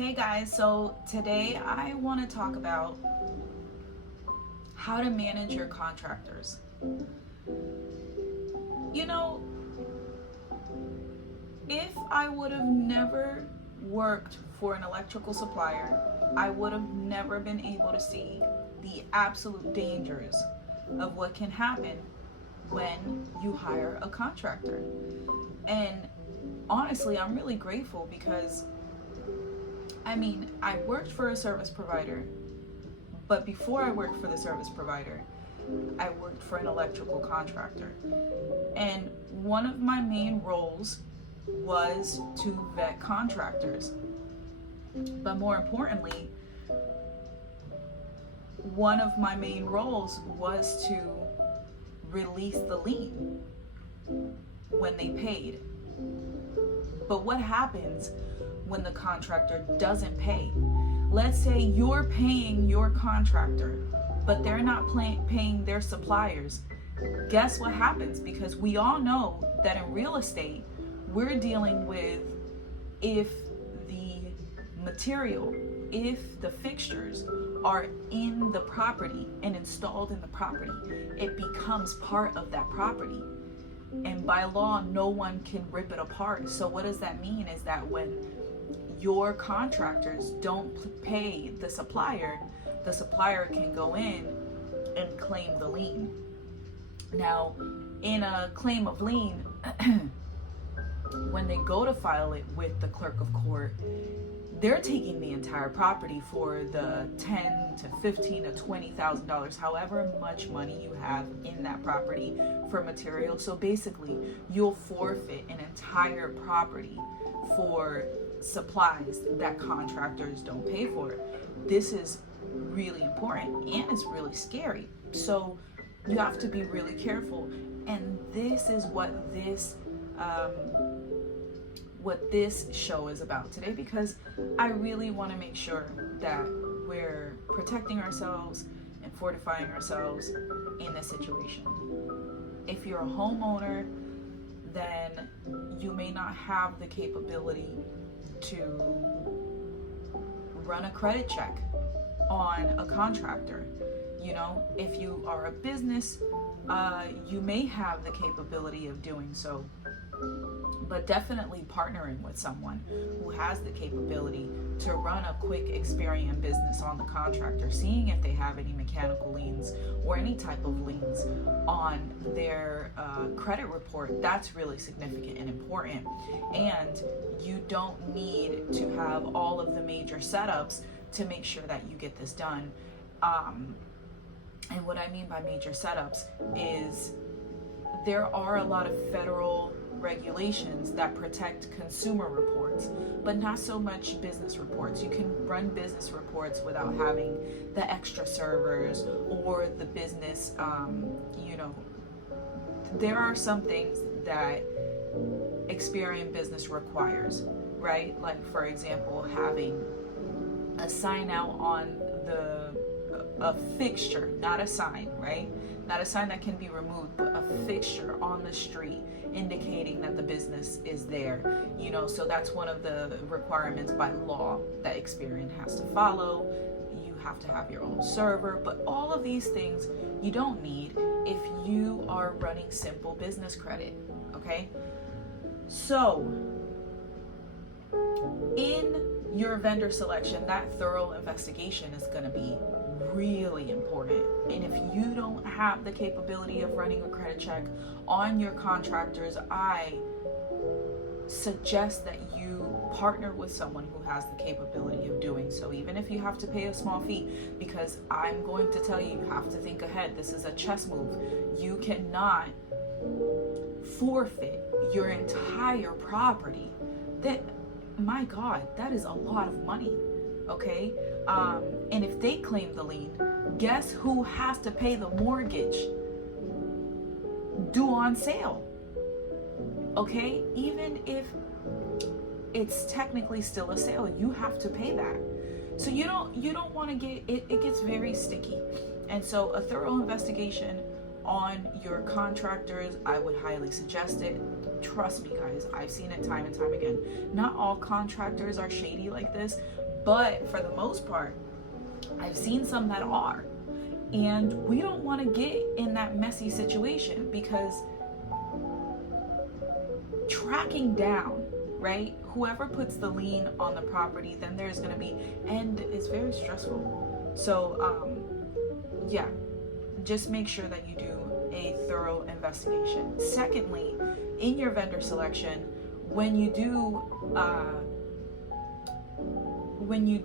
Hey guys, so today I want to talk about how to manage your contractors. You know, if I would have never worked for an electrical supplier, I would have never been able to see the absolute dangers of what can happen when you hire a contractor. And honestly, I'm really grateful because I worked for a service provider, but before I worked for the service provider, I worked for an electrical contractor. And one of my main roles was to vet contractors. But more importantly, one of my main roles was to release the lien when they paid. But what happens when the contractor doesn't pay? Let's say you're paying your contractor, but they're not paying their suppliers. Guess what happens? Because we all know that in real estate, we're dealing with if the material, if the fixtures are in the property and installed in the property, it becomes part of that property. And by law, no one can rip it apart. So what does that mean is that when your contractors don't pay the supplier can go in and claim the lien. Now, in a claim of lien, when they go to file it with the clerk of court, they're taking the entire property for the $10,000 to $15,000 to $20,000, however much money you have in that property for material. So basically, you'll forfeit an entire property for supplies that contractors don't pay for. This is really important and it's really scary. So you have to be really careful. And this is what this show is about today, because I really want to make sure that we're protecting ourselves and fortifying ourselves in this situation. If you're a homeowner, then you may not have the capability to run a credit check on a contractor. You know, if you are a business, you may have the capability of doing so, but definitely partnering with someone who has the capability to run a quick Experian business on the contractor, seeing if they have any mechanical liens or any type of liens on their credit report. That's really significant and important. And you don't need to have all of the major setups to make sure that you get this done. And what I mean by major setups is there are a lot of federal regulations that protect consumer reports, but not so much business reports. You can run business reports without having the extra servers or the business, there are some things that Experian Business requires, right? Like, for example, having a sign out on a fixture, not a sign, right? Not a sign that can be removed, but a fixture on the street indicating that the business is there. So that's one of the requirements by law that Experian has to follow. You have to have your own server, but all of these things you don't need if you are running simple business credit, okay? So in your vendor selection, that thorough investigation is going to be really important. And if you don't have the capability of running a credit check on your contractors, I suggest that you partner with someone who has the capability of doing so, even if you have to pay a small fee, because I'm going to tell you, you have to think ahead. This is a chess move. You cannot forfeit your entire property. My God, that is a lot of money, okay? And if they claim the lien, guess who has to pay the mortgage due on sale? Okay? Even if it's technically still a sale, you have to pay that. So you don't want to get it gets very sticky. And so a thorough investigation on your contractors, I would highly suggest it. Trust me, guys, I've seen it time and time again. Not all contractors are shady like this, but for the most part, I've seen some that are. And we don't want to get in that messy situation, because tracking down, right, whoever puts the lien on the property, then there's going to be, and it's very stressful. So yeah, just make sure that you do a thorough investigation. Secondly, in your vendor selection, when you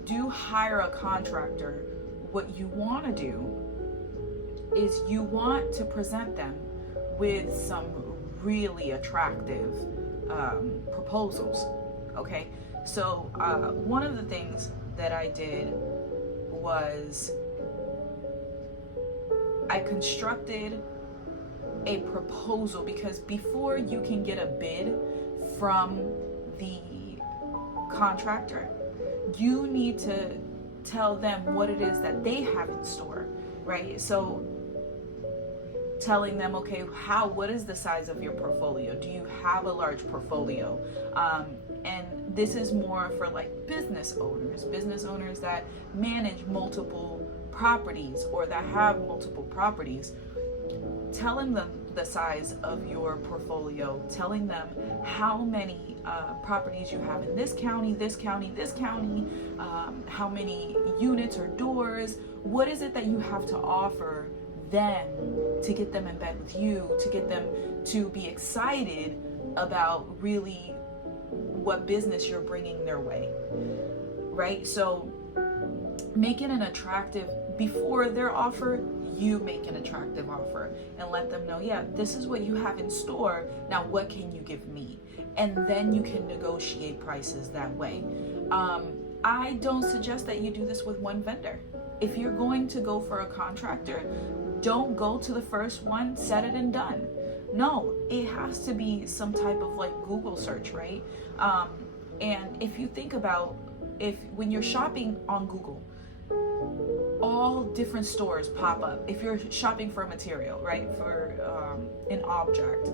do hire a contractor, what you want to do is you want to present them with some really attractive proposals. Okay, so one of the things that I did was I constructed a proposal, because before you can get a bid from the contractor, you need to tell them what it is that they have in store, right? So telling them, okay, what is the size of your portfolio? Do you have a large portfolio? And this is more for like business owners that manage multiple properties or that have multiple properties. Telling them the size of your portfolio, telling them how many properties you have in this county, how many units or doors, what is it that you have to offer them to get them in bed with you, to get them to be excited about really what business you're bringing their way, right? So making an attractive, before their offer, you make an attractive offer and let them know, yeah, this is what you have in store. Now, what can you give me? And then you can negotiate prices that way. I don't suggest that you do this with one vendor. If you're going to go for a contractor, don't go to the first one, set it and done. No, it has to be some type of like Google search, right? And if you think about, when you're shopping on Google, all different stores pop up. If you're shopping for a material, right, for an object,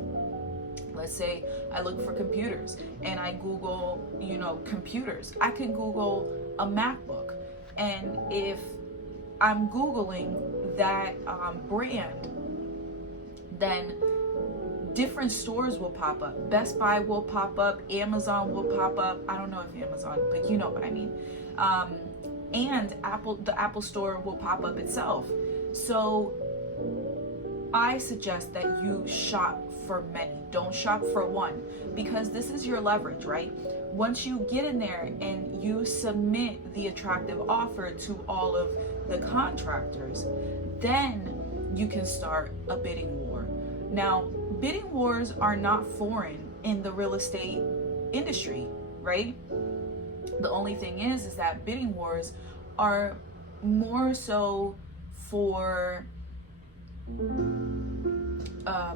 let's say I look for computers and I Google, computers. I can Google a MacBook, and if I'm Googling that brand, then different stores will pop up. Best Buy will pop up, Amazon will pop up. I don't know if Amazon, but you know what I mean. And the Apple Store will pop up itself. So I suggest that you shop for many. Don't shop for one, because this is your leverage, right? Once you get in there and you submit the attractive offer to all of the contractors, then you can start a bidding war. Now, bidding wars are not foreign in the real estate industry, right? The only thing is that bidding wars are more so for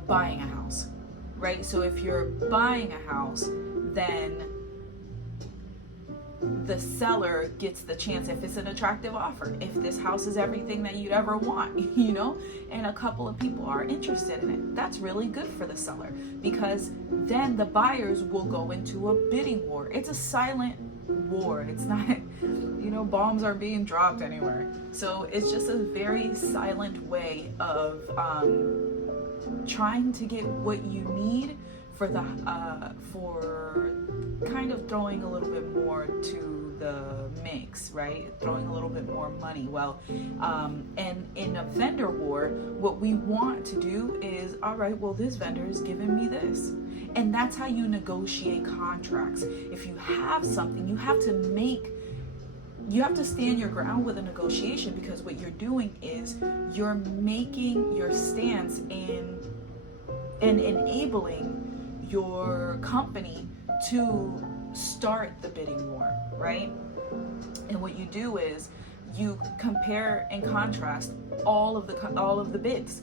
buying a house, right? So if you're buying a house, then the seller gets the chance, if it's an attractive offer, if this house is everything that you'd ever want, and a couple of people are interested in it, that's really good for the seller, because then the buyers will go into a bidding war. It's a silent war. It's not, bombs aren't being dropped anywhere. So it's just a very silent way of trying to get what you need for kind of throwing a little bit more to the mix, right? Throwing a little bit more money. Well, and in a vendor war, what we want to do is, all right, well, this vendor is giving me this. And that's how you negotiate contracts. If you have something, you have to stand your ground with a negotiation, because what you're doing is you're making your stance and enabling your company to start the bidding war, right? And what you do is you compare and contrast all of the bids.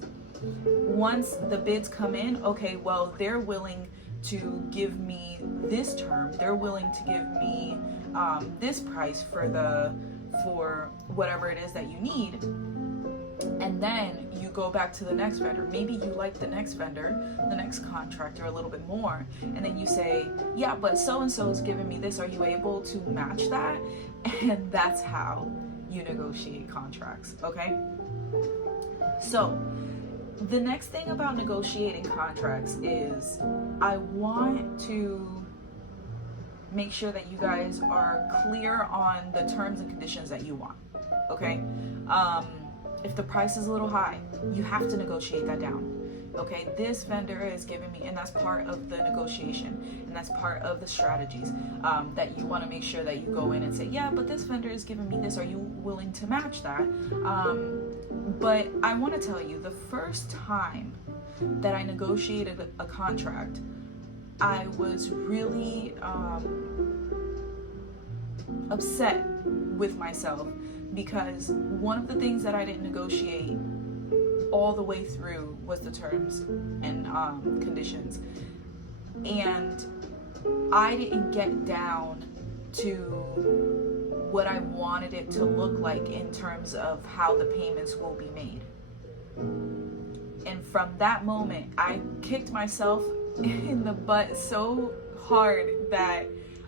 Once the bids come in, okay, well, they're willing to give me this term, they're willing to give me this price for whatever it is that you need, And then you go back to the next vendor. Maybe you like the next vendor, the next contractor a little bit more. And then you say, yeah, but so-and-so is giving me this. Are you able to match that? And that's how you negotiate contracts, okay? So the next thing about negotiating contracts is I want to make sure that you guys are clear on the terms and conditions that you want, okay? If the price is a little high, you have to negotiate that down. Okay, this vendor is giving me, and that's part of the negotiation, and that's part of the strategies that you want to make sure that you go in and say, yeah, but this vendor is giving me this. Are you willing to match that? But I want to tell you, the first time that I negotiated a contract, I was really upset with myself, because one of the things that I didn't negotiate all the way through was the terms and conditions. And I didn't get down to what I wanted it to look like in terms of how the payments will be made. And from that moment, I kicked myself in the butt so hard that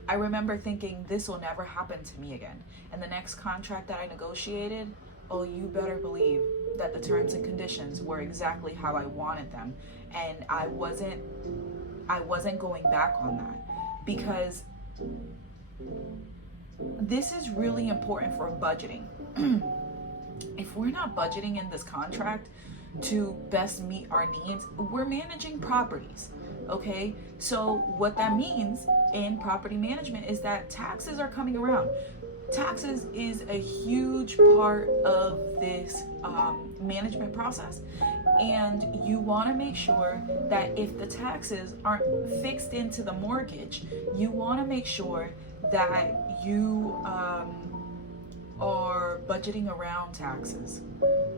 I remember thinking, this will never happen to me again. And the next contract that I negotiated, oh, you better believe that the terms and conditions were exactly how I wanted them. And I wasn't going back on that, because this is really important for budgeting. If we're not budgeting in this contract to best meet our needs, we're managing properties. Okay, so what that means in property management is that taxes are coming around. Taxes is a huge part of this management process, and you want to make sure that if the taxes aren't fixed into the mortgage, you want to make sure that you are budgeting around taxes,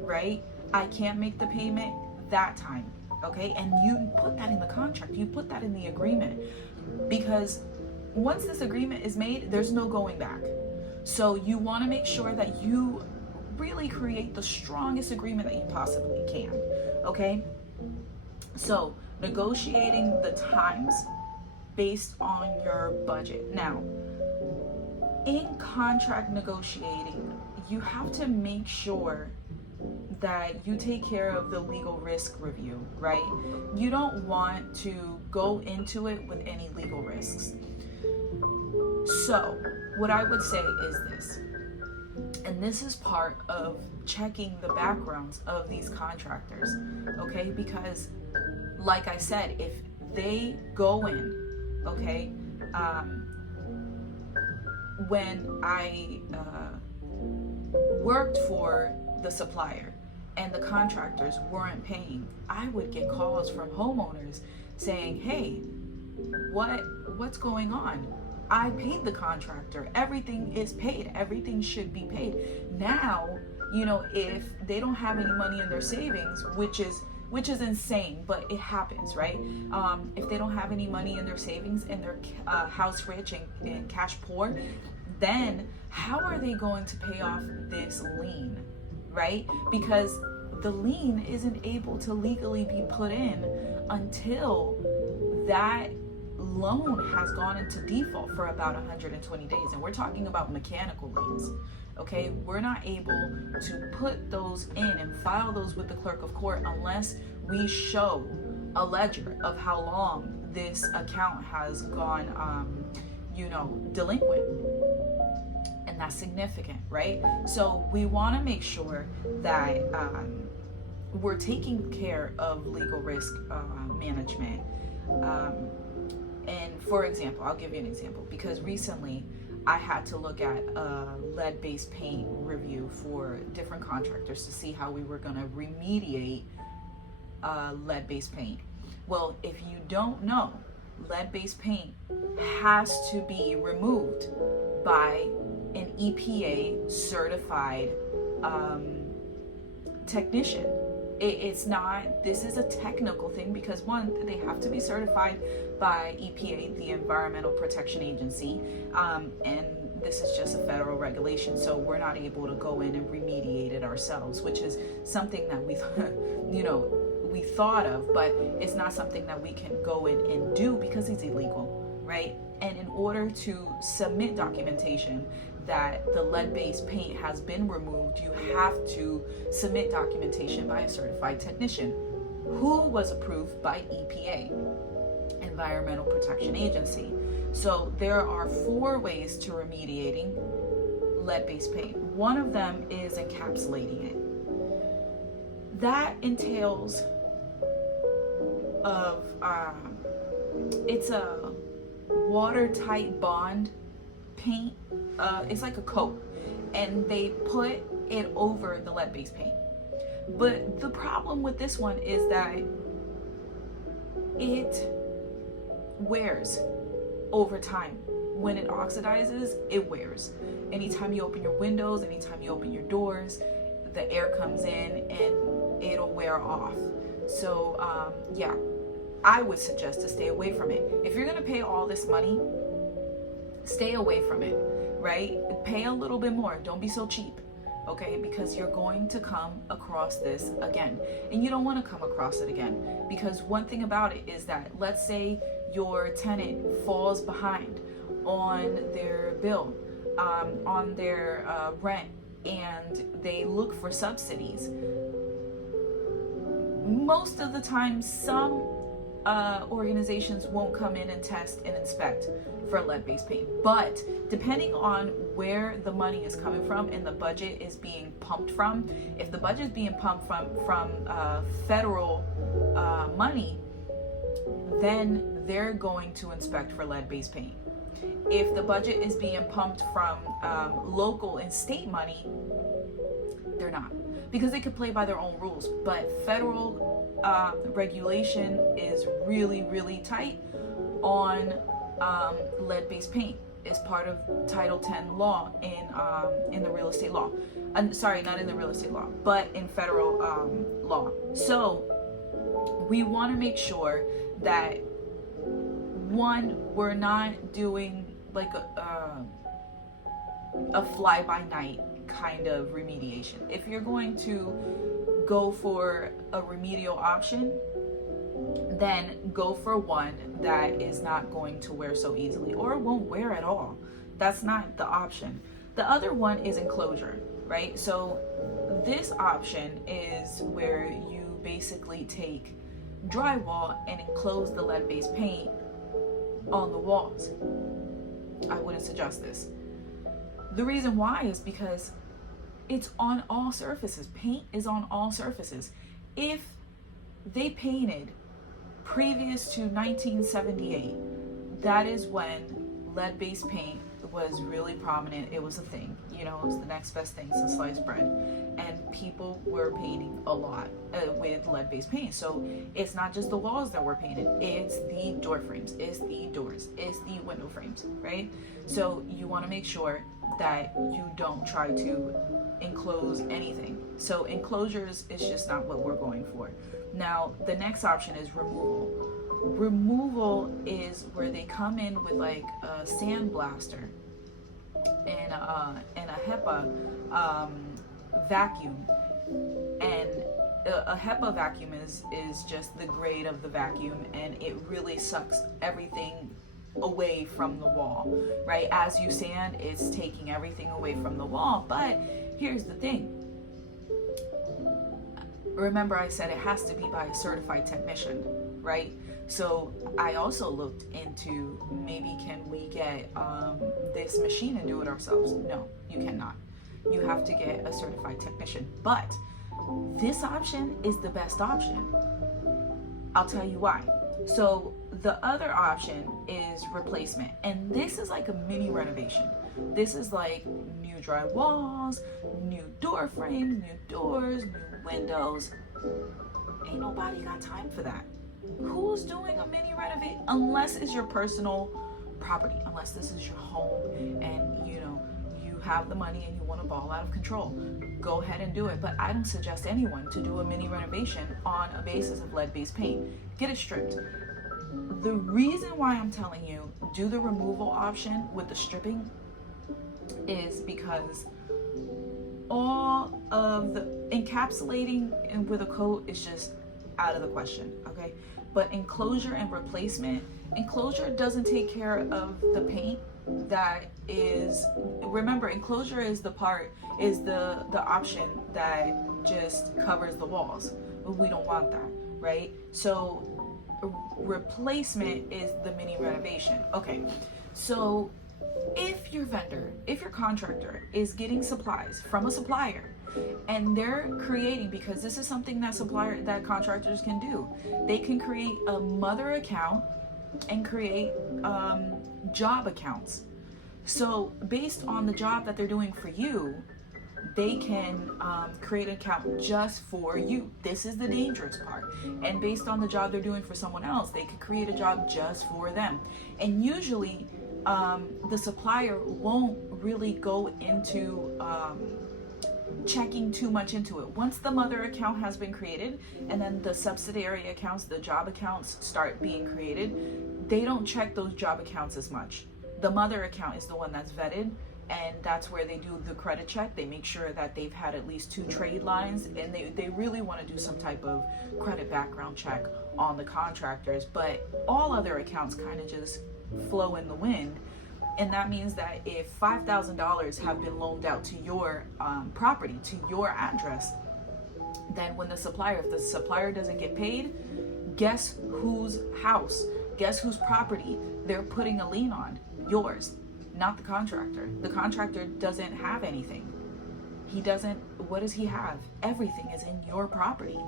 right? I can't make the payment that time. Okay, and you put that in the contract, you put that in the agreement, because once this agreement is made, there's no going back. So you want to make sure that you really create the strongest agreement that you possibly can. Okay, so negotiating the times based on your budget. Now, in contract negotiating, you have to make sure that you take care of the legal risk review, right? You don't want to go into it with any legal risks. So what I would say is this, and this is part of checking the backgrounds of these contractors, okay? Because like I said, if they go in, okay, when I worked for the supplier and the contractors weren't paying, I would get calls from homeowners saying, hey, what's going on? I paid the contractor, everything is paid, everything should be paid. Now, if they don't have any money in their savings, which is insane, but it happens, right? If they don't have any money in their savings and they're house rich and cash poor, then how are they going to pay off this lien, right? Because the lien isn't able to legally be put in until that loan has gone into default for about 120 days. And we're talking about mechanical liens, okay? We're not able to put those in and file those with the clerk of court unless we show a ledger of how long this account has gone, delinquent. And that's significant, right? So we want to make sure that we're taking care of legal risk management. And for example, I'll give you an example, because recently I had to look at a lead-based paint review for different contractors to see how we were going to remediate lead-based paint. Well, if you don't know, lead-based paint has to be removed by an EPA certified technician. It's not, this is a technical thing, because one, they have to be certified by EPA, the Environmental Protection Agency, and this is just a federal regulation, so we're not able to go in and remediate it ourselves, which is something that we've, we thought of, but it's not something that we can go in and do because it's illegal, right? And in order to submit documentation that the lead-based paint has been removed, you have to submit documentation by a certified technician who was approved by EPA, Environmental Protection Agency. So there are 4 ways to remediating lead-based paint. One of them is encapsulating it. That entails it's a watertight bond paint. It's like a coat, and they put it over the lead-based paint. But the problem with this one is that it wears over time. When it oxidizes, it wears. Anytime you open your windows, anytime you open your doors, the air comes in and it'll wear off. So I would suggest to stay away from it. If you're gonna pay all this money, stay away from it, right? Pay a little bit more. Don't be so cheap, okay? Because you're going to come across this again, and you don't want to come across it again. Because one thing about it is that, let's say your tenant falls behind on their bill, on their rent, and they look for subsidies. Most of the time, some organizations won't come in and test and inspect for lead-based paint, but depending on where the money is coming from and the budget is being pumped from, if the budget is being pumped from federal money, then they're going to inspect for lead-based paint. If the budget is being pumped from local and state money, they're not, because they could play by their own rules. But federal regulation is really, really tight on lead-based paint. Is part of Title 10 law in the real estate law. Sorry, not in the real estate law, but in federal law. So we want to make sure that, one, we're not doing like a fly-by-night kind of remediation. If you're going to go for a remedial option, then go for one that is not going to wear so easily or won't wear at all. That's not the option. The other one is enclosure, right? So this option is where you basically take drywall and enclose the lead-based paint on the walls. I wouldn't suggest this. The reason why is because it's on all surfaces. Paint is on all surfaces. If they painted previous to 1978, that is when lead-based paint was really prominent. It was a thing, it was the next best thing since sliced bread, and people were painting a lot with lead-based paint. So it's not just the walls that were painted, it's the door frames, it's the doors, it's the window frames, right? So you want to make sure that you don't try to enclose anything. So enclosures is just not what we're going for. Now, the next option is removal. Removal is where they come in with like a sandblaster and a HEPA vacuum. And a HEPA vacuum is just the grade of the vacuum, and it really sucks everything away from the wall, right? As you sand, it's taking everything away from the wall. But here's the thing. Remember, I said it has to be by a certified technician, right? So I also looked into, maybe can we get this machine and do it ourselves? No, you cannot. You have to get a certified technician. But this option is the best option. I'll tell you why. So the other option is replacement, and this is like a mini renovation. This is like new drywalls, new door frames, new doors, new windows. Ain't nobody got time for that. Who's doing a mini renovation unless it's your personal property, unless this is your home and you have the money and you want to ball out of control? Go ahead and do it. But I don't suggest anyone to do a mini renovation on a basis of lead-based paint. Get it stripped. The reason why I'm telling you do the removal option with the stripping is because all of the encapsulating and with a coat is just out of the question, okay? But enclosure and replacement, enclosure doesn't take care of the paint that is, remember, enclosure is the option that just covers the walls. We don't want that, right? So replacement is the mini renovation. Okay, so if your contractor is getting supplies from a supplier and they're creating, because this is something that contractors can do, they can create a mother account and create job accounts. So based on the job that they're doing for you, they can create an account just for you. This is the dangerous part. And based on the job they're doing for someone else, they could create a job just for them. And usually the supplier won't really go into checking too much into it. Once the mother account has been created and then the subsidiary accounts, the job accounts start being created, they don't check those job accounts as much. The mother account is the one that's vetted, and that's where they do the credit check. They make sure that they've had at least 2 trade lines, and they really want to do some type of credit background check on the contractors. But all other accounts kind of just flow in the wind. And that means that if $5,000 have been loaned out to your property, to your address, then when if the supplier doesn't get paid, guess whose house, guess whose property they're putting a lien on? Yours, not the contractor. The contractor doesn't have anything. What does he have? Everything is in your property.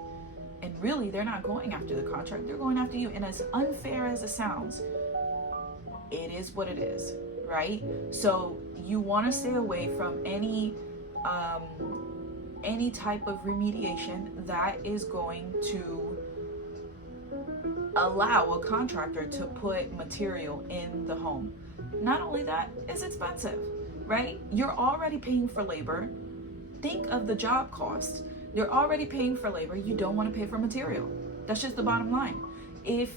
And really, they're not going after the contract, they're going after you. And as unfair as it sounds, it is what it is, right? So you want to stay away from any type of remediation that is going to allow a contractor to put material in the home. Not only that, it's expensive, right? You're already paying for labor. Think of the job cost. You're already paying for labor. You don't want to pay for material. That's just the bottom line. If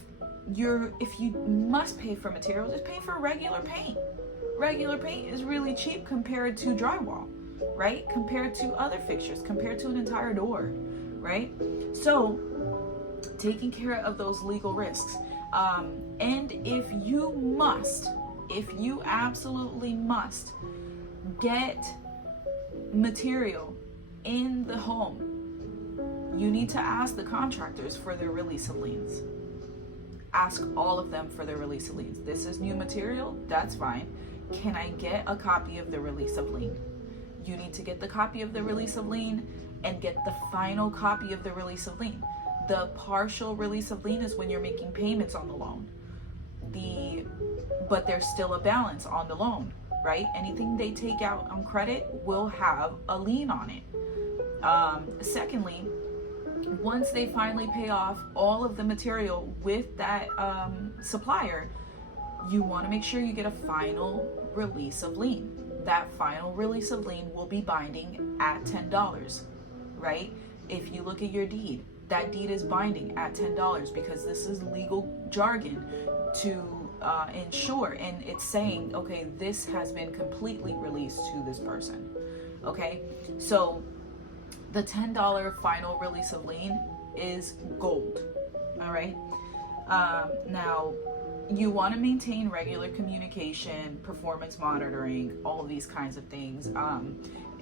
you must pay for material, just pay for regular paint. Regular paint is really cheap compared to drywall, right? Compared to other fixtures, compared to an entire door, right? So taking care of those legal risks. And if you absolutely must get material in the home, you need to ask the contractors for their release of liens. Ask all of them for their release of liens. This is new material, that's fine. Can I get a copy of the release of lien? You need to get the copy of the release of lien and get the final copy of the release of lien. The partial release of lien is when you're making payments on the loan. But there's still a balance on the loan, right? Anything they take out on credit will have a lien on it. Secondly, once they finally pay off all of the material with that supplier, you want to make sure you get a final release of lien. That final release of lien will be binding at $10, right? If you look at your deed, that deed is binding at $10 because this is legal jargon to ensure, and it's saying, okay, this has been completely released to this person, okay? So the $10 final release of lien is gold, all right? Now, you want to maintain regular communication, performance monitoring, all of these kinds of things.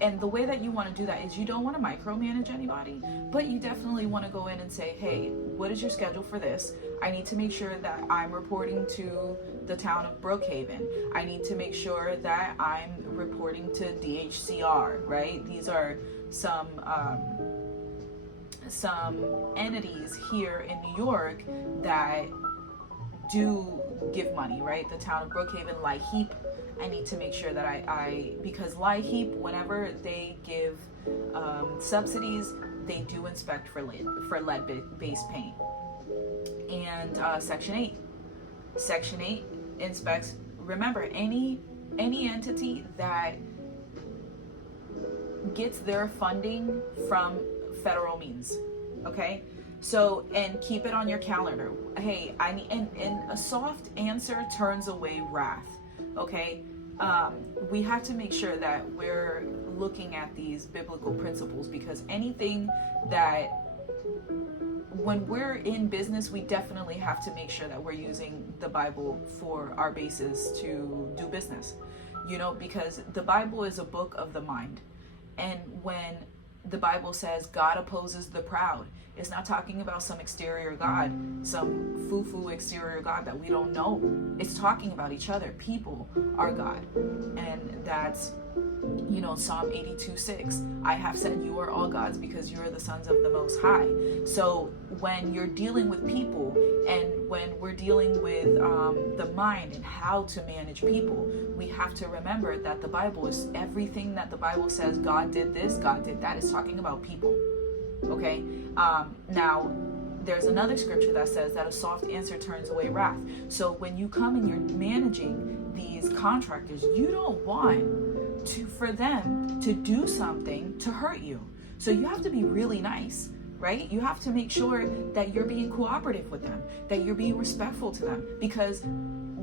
And the way that you want to do that is you don't want to micromanage anybody, but you definitely want to go in and say, hey, what is your schedule for this? I need to make sure that I'm reporting to the town of Brookhaven. I need to make sure that I'm reporting to DHCR, right? These are some entities here in New York that do give money, right? The town of Brookhaven, LIHEAP. I need to make sure that because LIHEAP, whenever they give subsidies, they do inspect for lead-based paint. And Section 8. Section 8 inspects, remember, any entity that gets their funding from federal means, okay? So, and keep it on your calendar. Hey, I need, and a soft answer turns away wrath, okay? we have to make sure that we're looking at these biblical principles, because anything that, when we're in business, we definitely have to make sure that we're using the Bible for our basis to do business, because the Bible is a book of the mind. And when the Bible says God opposes the proud, it's not talking about some exterior God, some foo-foo exterior God that we don't know. It's talking about each other. People are God. And that's, Psalm 82:6. I have said you are all gods because you are the sons of the Most High. So when you're dealing with people, and when we're dealing with the mind and how to manage people, we have to remember that the Bible is everything that the Bible says. God did this, God did that. It's talking about people. Okay? Now, there's another scripture that says that a soft answer turns away wrath. So when you come and you're managing these contractors, you don't want for them to do something to hurt you. So you have to be really nice, right? You have to make sure that you're being cooperative with them, that you're being respectful to them, because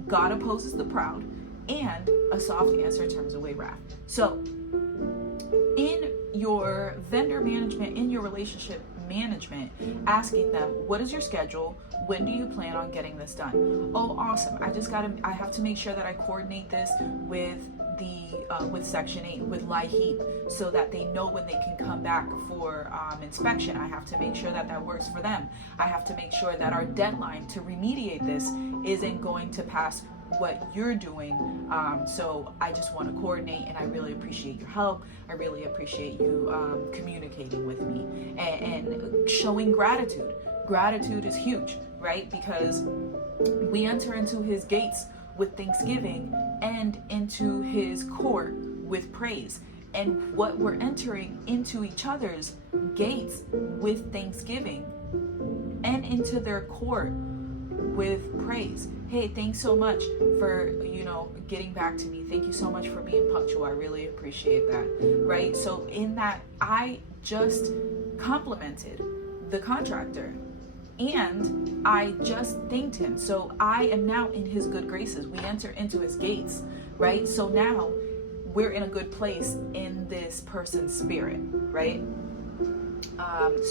God opposes the proud and a soft answer turns away wrath. So in your vendor management, in your relationship management, asking them, what is your schedule? When do you plan on getting this done? Oh, awesome. I have to make sure that I coordinate this with Section 8, with LIHEAP, so that they know when they can come back for inspection. I have to make sure that works for them. I have to make sure that our deadline to remediate this isn't going to pass what you're doing. So I just want to coordinate, and I really appreciate your help. I really appreciate you communicating with me and showing gratitude. Gratitude is huge, right? Because we enter into his gates with thanksgiving and into his court with praise. And what we're entering into each other's gates with thanksgiving and into their court with praise. Hey, thanks so much for, getting back to me. Thank you so much for being punctual. I really appreciate that, right? So in that, I just complimented the contractor and I just thanked him. So I am now in his good graces. We enter into his gates, right? So now we're in a good place in this person's spirit, right?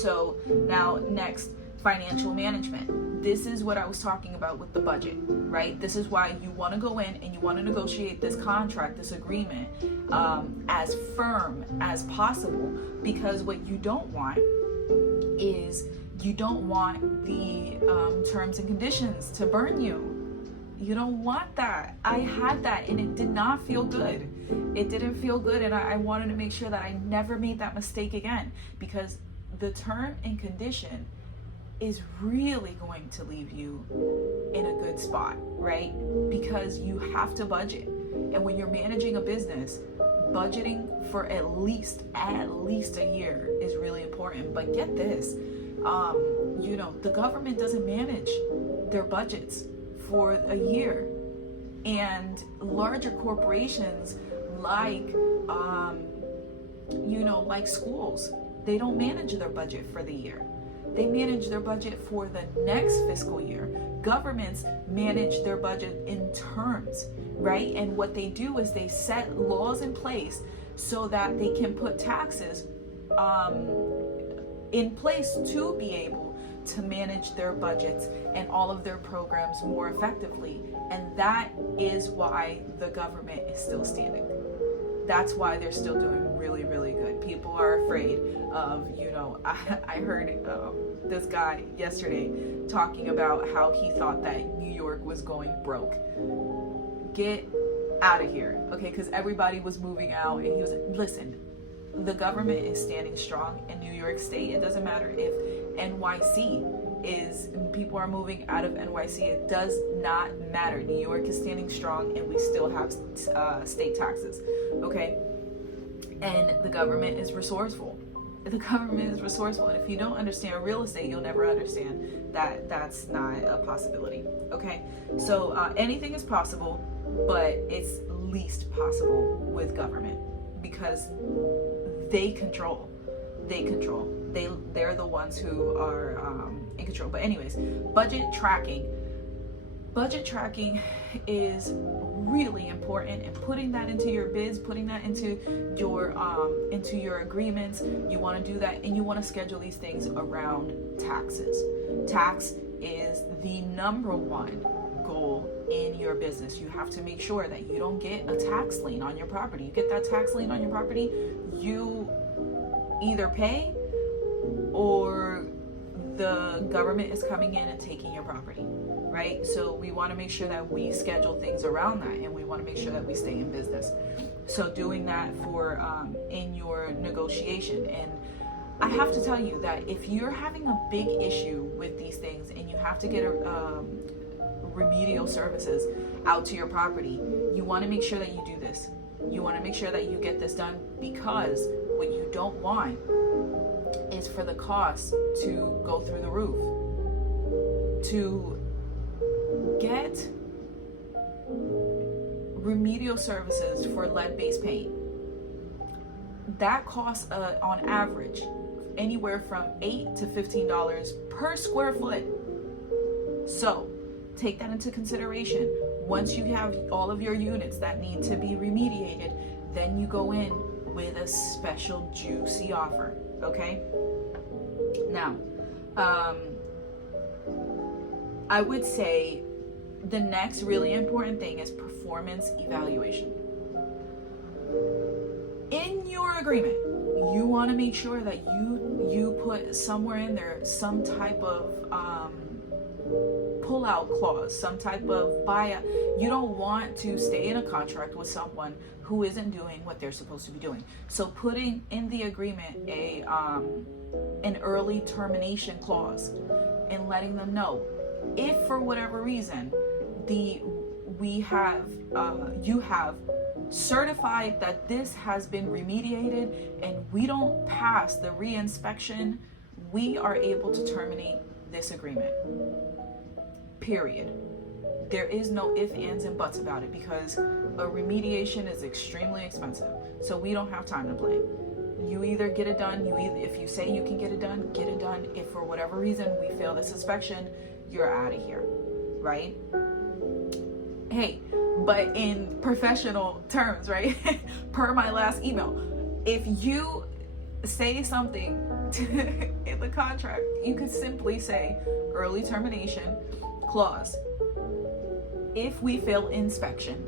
So now next, financial management. This is what I was talking about with the budget, right? This is why you want to go in and you want to negotiate this contract, this agreement, as firm as possible, because what you don't want is you don't want the terms and conditions to burn you. You don't want that. I had that and it did not feel good. It didn't feel good, and I wanted to make sure that I never made that mistake again, because the term and condition is really going to leave you in a good spot, right? Because you have to budget. And when you're managing a business, budgeting for at least a year is really important. But get this, the government doesn't manage their budgets for a year. And larger corporations like schools, they don't manage their budget for the year. They manage their budget for the next fiscal year. Governments manage their budget in terms, right? And what they do is they set laws in place so that they can put taxes in place to be able to manage their budgets and all of their programs more effectively. And that is why the government is still standing. That's why they're still doing really, really good. People are afraid of, I heard this guy yesterday talking about how he thought that New York was going broke. Get out of here, okay? Because everybody was moving out, and he was, listen, the government is standing strong in New York State. It doesn't matter if people are moving out of NYC. It does not matter. New York is standing strong, and we still have state taxes, okay? And the government is resourceful. The government is resourceful, and if you don't understand real estate, you'll never understand that that's not a possibility, okay? So anything is possible, but it's least possible with government, because they control. They're the ones who are in control. But anyways, budget tracking. budget tracking is really important, and putting that into your bids, putting that into your agreements. You want to do that, and you want to schedule these things around taxes. Tax is the number one goal in your business. You have to make sure that you don't get a tax lien on your property. You get that tax lien on your property, you either pay or the government is coming in and taking your property, right? So we want to make sure that we schedule things around that, and we want to make sure that we stay in business. So doing that for in your negotiation. And I have to tell you that if you're having a big issue with these things and you have to get remedial services out to your property, you want to make sure that you do this. You want to make sure that you get this done, because what you don't want is for the cost to go through the roof. To get remedial services for lead-based paint, that costs on average anywhere from $8 to $15 per square foot. So take that into consideration. Once you have all of your units that need to be remediated, then you go in with a special juicy offer. Okay? Now, I would say the next really important thing is performance evaluation. In your agreement, you want to make sure that you put somewhere in there some type of pull-out clause, some type of buyout. You don't want to stay in a contract with someone who isn't doing what they're supposed to be doing. So putting in the agreement an early termination clause, and letting them know, if for whatever reason you have certified that this has been remediated and we don't pass the reinspection, we are able to terminate this agreement. Period. There is no ifs, ands, and buts about it, because a remediation is extremely expensive. So we don't have time to play. You either get it done, if you say you can get it done, get it done. If for whatever reason we fail this inspection, you're out of here, right? Hey, but in professional terms, right? Per my last email, if you say something in the contract, you could simply say early termination clause. If we fail inspection,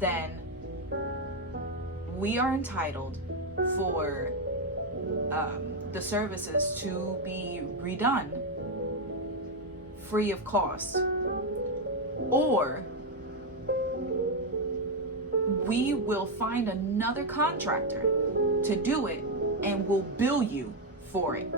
then we are entitled for the services to be redone free of cost, or we will find another contractor to do it and we'll bill you for it.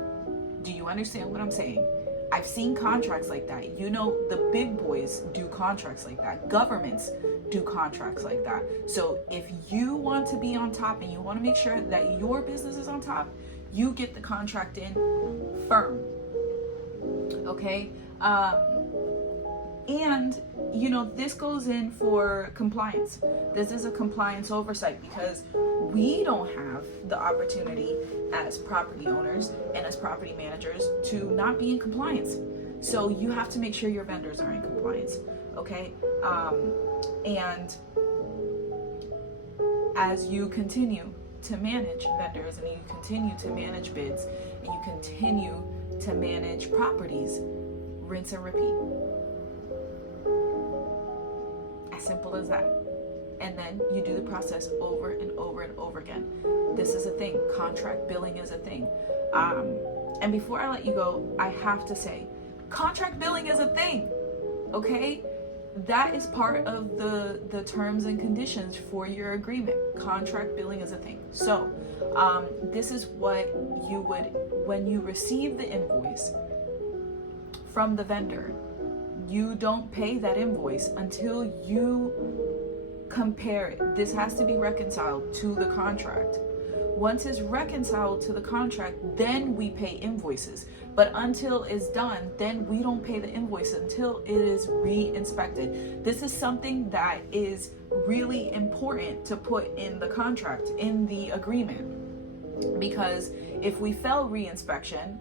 Do you understand what I'm saying? I've seen contracts like that. You know, the big boys do contracts like that. Governments do contracts like that. So if you want to be on top and you want to make sure that your business is on top, you get the contract in firm. Okay? And, you know, this goes in for compliance. This is a compliance oversight, because we don't have the opportunity as property owners and as property managers to not be in compliance. So you have to make sure your vendors are in compliance, okay? And as you continue to manage vendors, and you continue to manage bids, and you continue to manage properties, rinse and repeat. As simple as that. And then you do the process over and over and over again. This is a thing. Contract billing is a thing. And before I let you go, I have to say, contract billing is a thing. Okay? That is part of the terms and conditions for your agreement. Contract billing is a thing. So, this is what you would, when you receive the invoice from the vendor, you don't pay that invoice until you compare it. This has to be reconciled to the contract. Once it's reconciled to the contract, then we pay invoices. But until it's done, then we don't pay the invoice until it is re-inspected. This is something that is really important to put in the contract, in the agreement. Because if we fail re-inspection,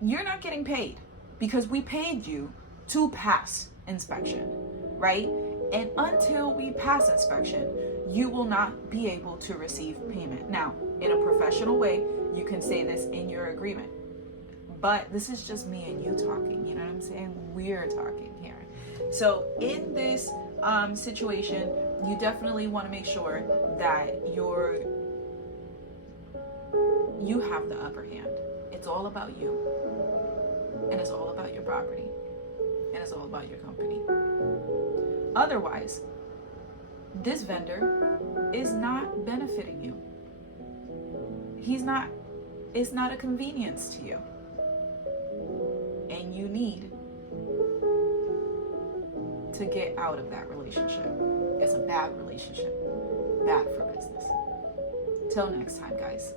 you're not getting paid, because we paid you to pass inspection, right? And until we pass inspection, you will not be able to receive payment. Now, in a professional way, you can say this in your agreement. But this is just me and you talking, you know what I'm saying? We're talking here. So in this situation, you definitely want to make sure that you have the upper hand. It's all about you. And it's all about your property. And it's all about your company. Otherwise, this vendor is not benefiting you. It's not a convenience to you. And you need to get out of that relationship. It's a bad relationship. Bad for business. Till next time, guys.